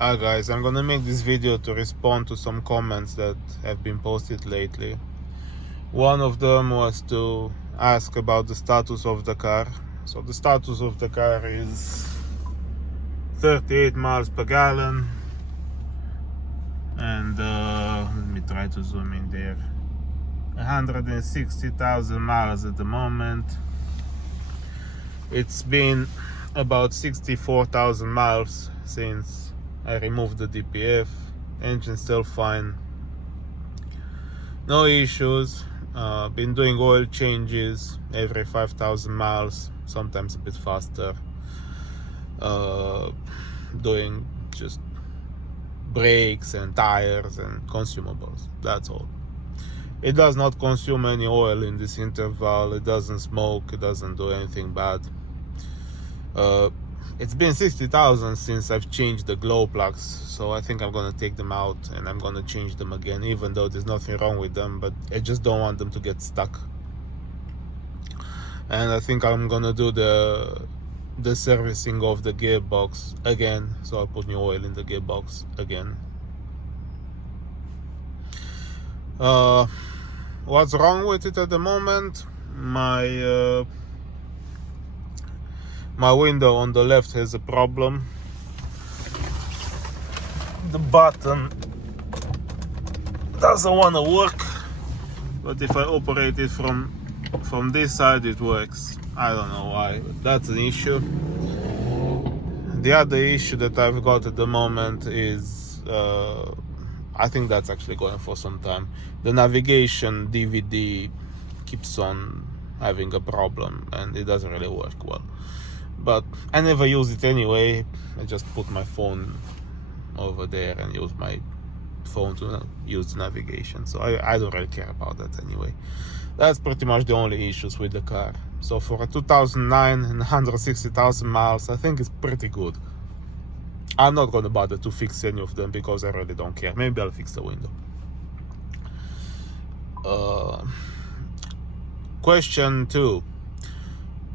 Hi guys, I'm gonna make this video to respond to some comments that have been posted lately. One of them was to ask about the status of the car. So the status of the car is 38 miles per gallon, and let me try to zoom in there. 160,000 miles at the moment. It's been about 64,000 miles since I removed the DPF. Engine still fine, no issues. Been doing oil changes every 5,000 miles, sometimes a bit faster. Doing just brakes and tires and consumables, that's all. It does not consume any oil in this interval. It doesn't smoke. It doesn't do anything bad. It's been 60,000 since I've changed the glow plugs, so I think I'm gonna take them out and I'm gonna change them again, even though there's nothing wrong with them, but I just don't want them to get stuck. And I think I'm gonna do the servicing of the gearbox again, so I'll put new oil in the gearbox again. What's wrong with it at the moment? My window on the left has a problem. The button doesn't want to work, but if I operate it from this side, it works. I don't know why, but that's an issue. The other issue that I've got at the moment is I think that's actually going for some time. The navigation DVD keeps on having a problem and it doesn't really work well, but I never use it anyway. I just put my phone over there and use my phone to use the navigation, so I don't really care about that anyway. That's pretty much the only issues with the car. So for a 2009 and 160,000 miles, I think it's pretty good. I'm not going to bother to fix any of them because I really don't care. Maybe I'll fix the window. Question 2.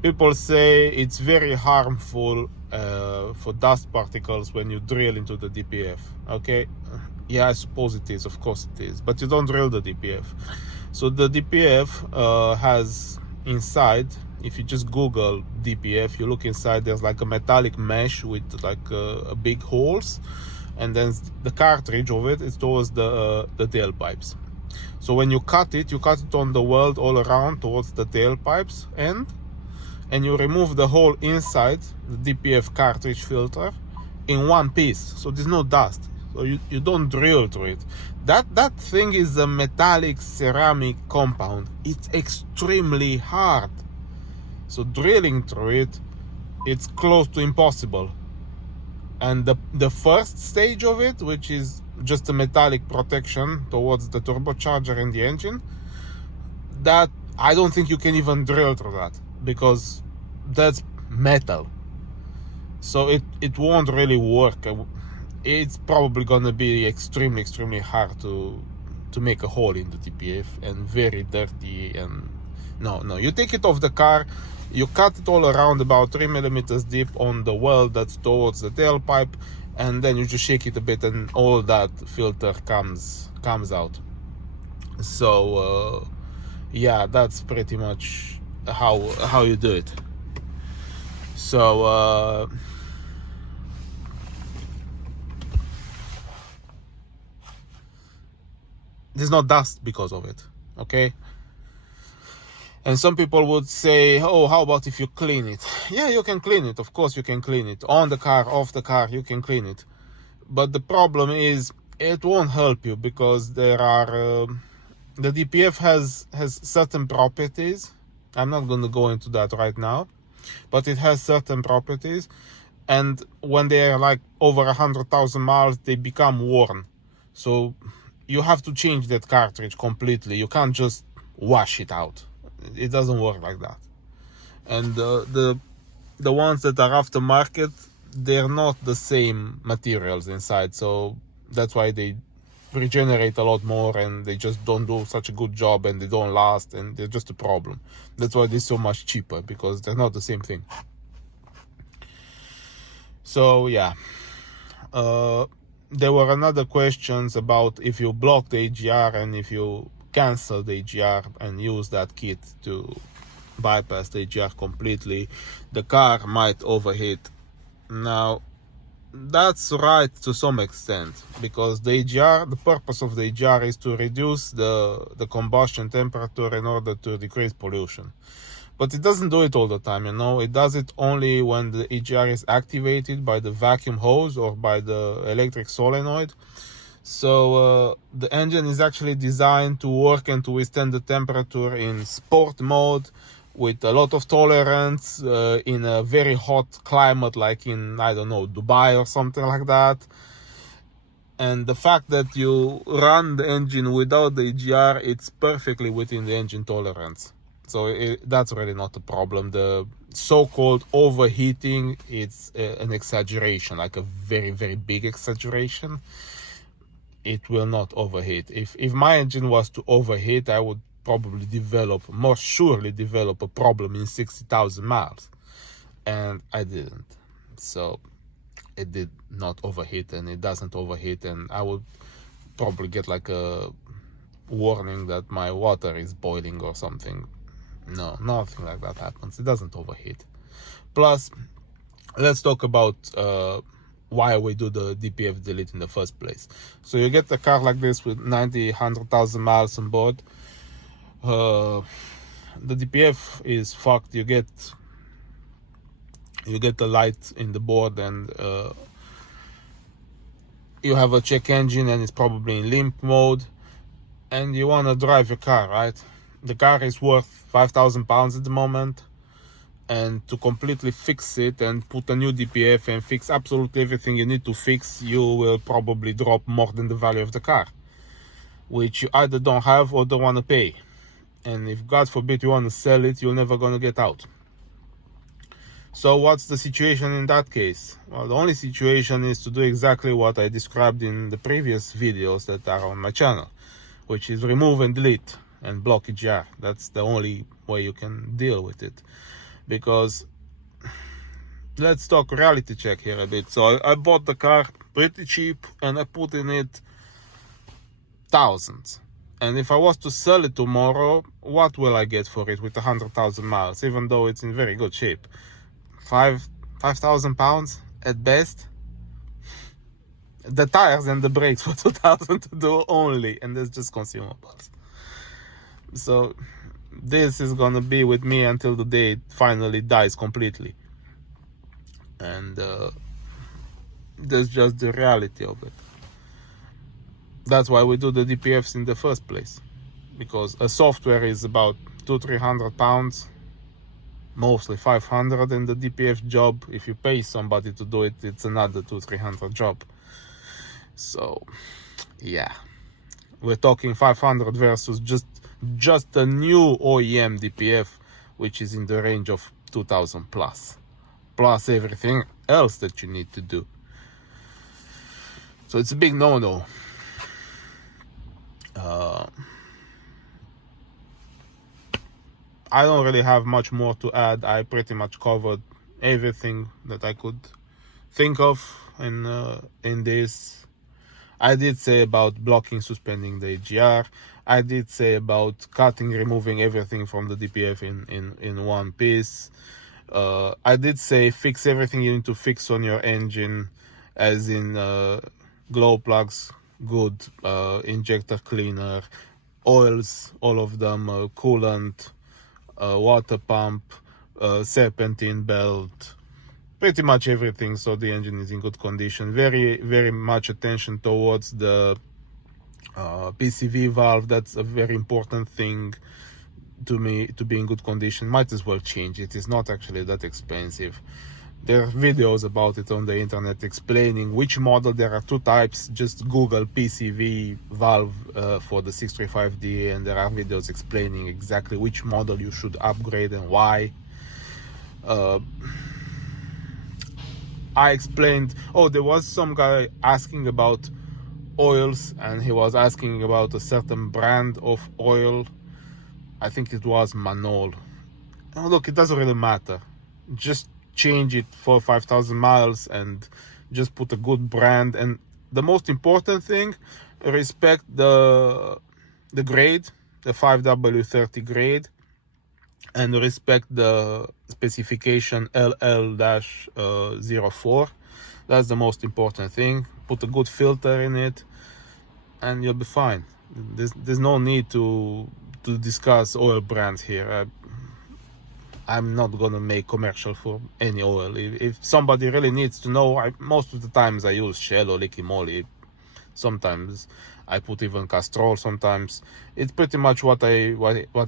People say it's very harmful for dust particles when you drill into the DPF. Okay, yeah, I suppose it is. Of course it is. But you don't drill the DPF. So the DPF has inside, if you just Google DPF, you look inside, there's like a metallic mesh with like big holes, and then the cartridge of it is towards the tailpipes. So when you cut it on the weld all around towards the tailpipes end, and you remove the whole inside, the DPF cartridge filter, in one piece. So there's no dust. So you don't drill through it. That thing is a metallic ceramic compound. It's extremely hard. So drilling through it, it's close to impossible. And the first stage of it, which is just a metallic protection towards the turbocharger and the engine, that I don't think you can even drill through that, because that's metal. So it won't really work. It's probably gonna be extremely hard to make a hole in the DPF, and very dirty. And no, you take it off the car, you cut it all around about 3 millimeters deep on the weld that's towards the tailpipe, and then you just shake it a bit and all that filter comes out. So yeah, that's pretty much how you do it. So there's no dust because of it, okay? And some people would say, oh, how about if you clean it? Yeah, you can clean it. Of course you can clean it. On the car, off the car, you can clean it. But the problem is, it won't help you, because there are the DPF has certain properties. I'm not going to go into that right now, but it has certain properties, and when they are like over 100,000 miles, they become worn. So you have to change that cartridge completely. You can't just wash it out. It doesn't work like that. And the ones that are aftermarket, they're not the same materials inside, so that's why they regenerate a lot more, and they just don't do such a good job, and they don't last, and they're just a problem. That's why they're so much cheaper, because they're not the same thing. So yeah, There were another questions about if you block the AGR and if you cancel the AGR and use that kit to bypass the AGR completely, the car might overheat. Now, that's right to some extent, because the AGR, the purpose of the AGR is to reduce the combustion temperature in order to decrease pollution. But it doesn't do it all the time, It does it only when the AGR is activated by the vacuum hose or by the electric solenoid. So the engine is actually designed to work and to withstand the temperature in sport mode with a lot of tolerance in a very hot climate, like in, I don't know, Dubai or something like that. And the fact that you run the engine without the AGR, it's perfectly within the engine tolerance. So that's really not a problem. The so-called overheating, it's an exaggeration, like a very, very big exaggeration. It will not overheat. If my engine was to overheat, I would probably most surely develop a problem in 60,000 miles. And I didn't. So it did not overheat, and it doesn't overheat, and I would probably get like a warning that my water is boiling or something. No, nothing like that happens. It doesn't overheat. Plus, let's talk about why we do the DPF delete in the first place. So you get a car like this with 90, 100,000 miles on board. The DPF is fucked. You get the light in the board, and you have a check engine and it's probably in limp mode, and you want to drive your car, right? The car is worth 5,000 pounds at the moment, and to completely fix it and put a new DPF and fix absolutely everything you need to fix, you will probably drop more than the value of the car, which you either don't have or don't want to pay. And if God forbid you want to sell it, you're never going to get out. So what's the situation in that case? Well, the only situation is to do exactly what I described in the previous videos that are on my channel, which is remove and delete and block AGR. That's the only way you can deal with it. Because let's talk reality check here a bit. So I bought the car pretty cheap, and I put in it thousands. And if I was to sell it tomorrow, what will I get for it with 100,000 miles, even though it's in very good shape? 5,000 pounds at best. The tires and the brakes for 2,000 to do only, and that's just consumables. So this is gonna be with me until the day it finally dies completely, and that's just the reality of it. That's why we do the DPFs in the first place, because a software is about 200-300 pounds, mostly 500, and the DPF job, if you pay somebody to do it, it's another 200-300 job. So yeah, we're talking 500 versus just a new OEM DPF, which is in the range of 2,000 plus everything else that you need to do. So it's a big no-no. I don't really have much more to add. I pretty much covered everything that I could think of in this. I did say about blocking, suspending the AGR. I did say about cutting, removing everything from the DPF in one piece. I did say fix everything you need to fix on your engine, as in glow plugs, good, injector cleaner, oils, all of them, coolant, water pump, serpentine belt, pretty much everything, so the engine is in good condition. Very, very much attention towards the PCV valve. That's a very important thing to me, to be in good condition. Might as well change it. It's not actually that expensive. There are videos about it on the internet explaining which model. There are two types. Just Google PCV valve for the 635D, and there are videos explaining exactly which model you should upgrade and why. I explained, there was some guy asking about oils, and he was asking about a certain brand of oil. I think it was Manol. Look, it doesn't really matter. Just change it for 5,000 miles and Just put a good brand, and the most important thing, respect the grade, the 5W30 grade, and respect the specification LL-04. That's the most important thing. Put a good filter in it and you'll be fine. There's no need to discuss oil brands here. I'm not gonna make commercial for any oil. If somebody really needs to know, most of the times I use Shell or Liqui Moly. Sometimes I put even Castrol. Sometimes it's pretty much what I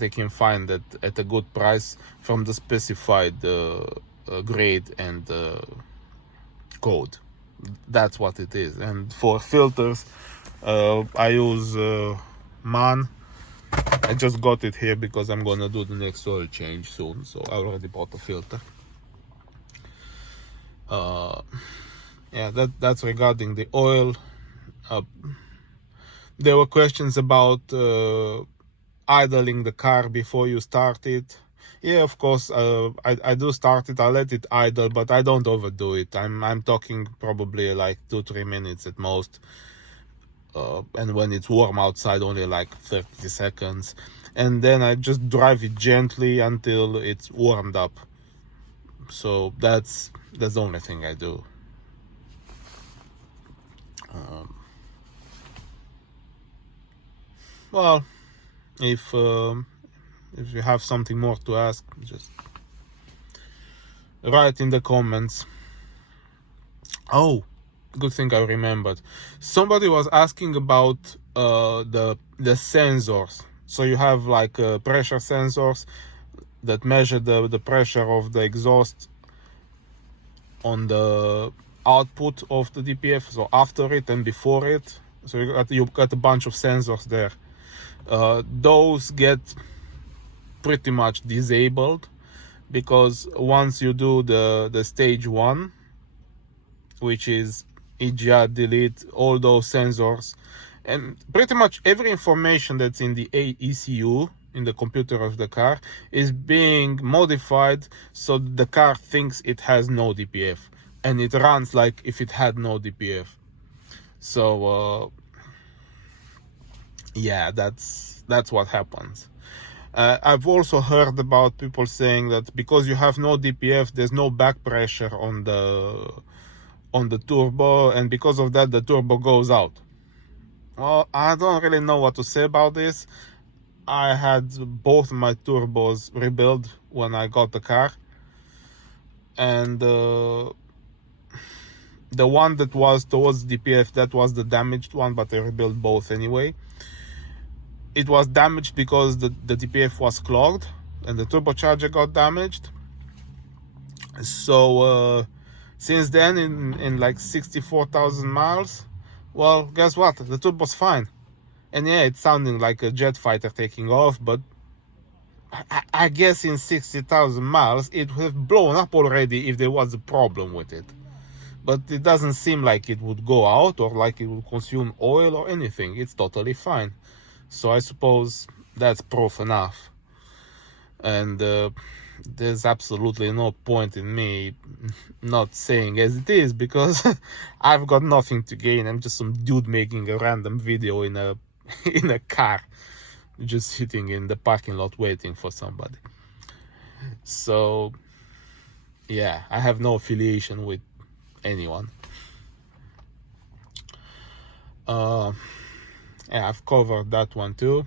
can find at a good price from the specified grade and code. That's what it is. And for filters, I use MAN. I just got it here because I'm gonna do the next oil change soon, so I already bought a filter. Yeah, that's regarding the oil. There were questions about idling the car before you start it. Yeah, of course, I do start it. I let it idle, but I don't overdo it. I'm talking probably like 2-3 minutes at most. And when it's warm outside, only like 30 seconds. And then I just drive it gently until it's warmed up. So that's the only thing I do. Well, if you have something more to ask, just write in the comments. Oh, good thing I remembered. Somebody was asking about the sensors. So you have like pressure sensors that measure the pressure of the exhaust on the output of the DPF, so after it and before it. So you got a bunch of sensors there. Those get pretty much disabled because once you do the stage 1, which is EGR delete all those sensors, and pretty much every information that's in the ECU, in the computer of the car, is being modified so the car thinks it has no DPF, and it runs like if it had no DPF. So yeah, that's what happens. I've also heard about people saying that because you have no DPF, there's no back pressure on the turbo, and because of that the turbo goes out. Well, I don't really know what to say about this. I had both my turbos rebuilt when I got the car, and the one that was towards DPF, that was the damaged one, but I rebuilt both anyway. It was damaged because the DPF was clogged and the turbocharger got damaged. So since then, in like 64,000 miles, well, guess what? The turbo's fine. And yeah, it's sounding like a jet fighter taking off, but I guess in 60,000 miles, it would have blown up already if there was a problem with it. But it doesn't seem like it would go out or like it would consume oil or anything. It's totally fine. So I suppose that's proof enough. And there's absolutely no point in me not saying as it is, because I've got nothing to gain. I'm just some dude making a random video in a in a car, just sitting in the parking lot waiting for somebody. So yeah, I have no affiliation with anyone. Yeah, I've covered that one too.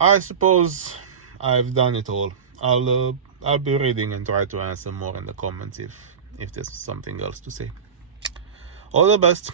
I suppose I've done it all. I'll be reading and try to answer more in the comments if there's something else to say. All the best.